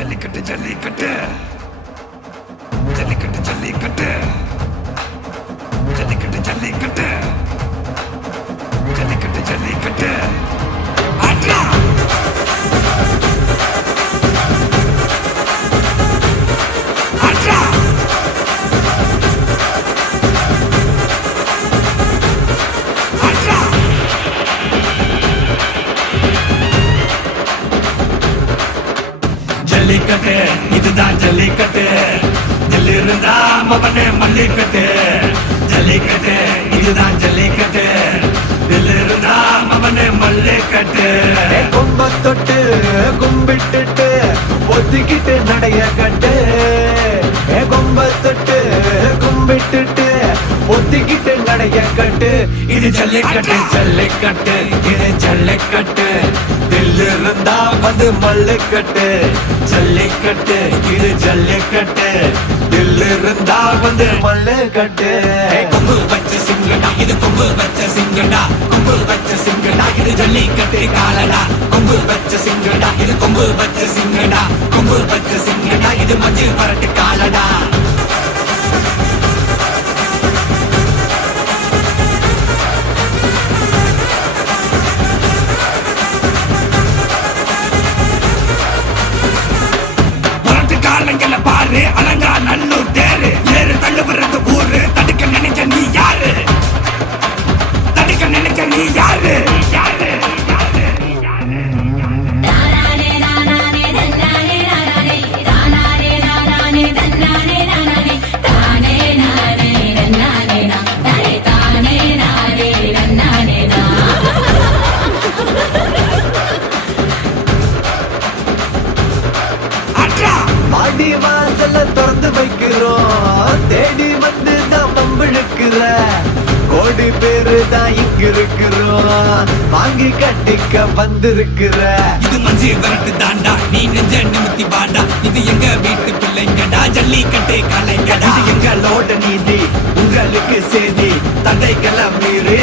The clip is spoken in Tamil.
ஜல்லிக்கட்டு ஜல்லிக்கட்டு ஜல்லிக்கட்டு ஜல்லிக்கட்டு ஜல்லிக்கட்டு ஜல்லிக்கட்டு ஜல்லிக்கட்டு ஜல்லிக்கட்டு ஆட்ரா ஆட்ரா ஆட்ரா ஜல்லிக்கட்டு இதுதான் ஜல்லிக்கட்டு தில்லு இருந்தா மவனே மல்லிக்கட்டு ஜல்லிக்கட்டு இதுதான் ஜல்லிக்கட்டு தில்லு இருந்தா மவனே மல்லிக்கட்டு கும்ப தொட்டு கும்பிட்டுட்டு ஒத்திக்கிட்டு நடைய கட்டு கும்ப தொட்டு கும்பிட்டுட்டு ஒத்திக்கிட்டு நடைய கட்டு இது ஜல்லிக்கட்டு ஜல்லிக்கட்டு இது ஜல்லிக்கட்டு தில்லு இருந்தா வந்து மல்லுக்கட்டு ஜல்லிக்கட்டு இது ஜல்லிக்கட்டு தில்லு இருந்தா வந்து மல்லுக்கட்டு கொம்பு வச்ச சிங்கடா இது கொம்பு வச்ச சிங்கடா கொம்பு வச்ச சிங்கடா இது ஜல்லிக்கட்டு காலடா கொம்பு வச்ச சிங்கடா இது கொம்பு வச்ச சிங்கடா கொம்பு வச்ச சிங்கடா இது மஞ்சள் வரட்டு காலடா காலங்கள பாரு அலங்கா நல்லூர் தேரு ஏறு தள்ளு வர்றது ஊரு தடுக்க நினைச்ச நீ யாரு தடுக்க நினைச்ச நீ யாரு யாரு மாடி வாசல திறந்து வைக்கிறோம் தேடி வந்து தான் பம்பிழுக்கிற கோடி பேரு தான் இங்க இருக்கிறோம் வாங்கி கட்டிக்க வந்திருக்கிற இது மஞ்சள் வரட்டு தாண்டா நீ நெஞ்ச நிமித்தி வாடா இது எங்க வீட்டு பிள்ளைங்கடா ஜல்லிக்கட்டு கலைங்கடா எங்களோட நீதி உங்களுக்கு செய்தி தடைகளை மீறி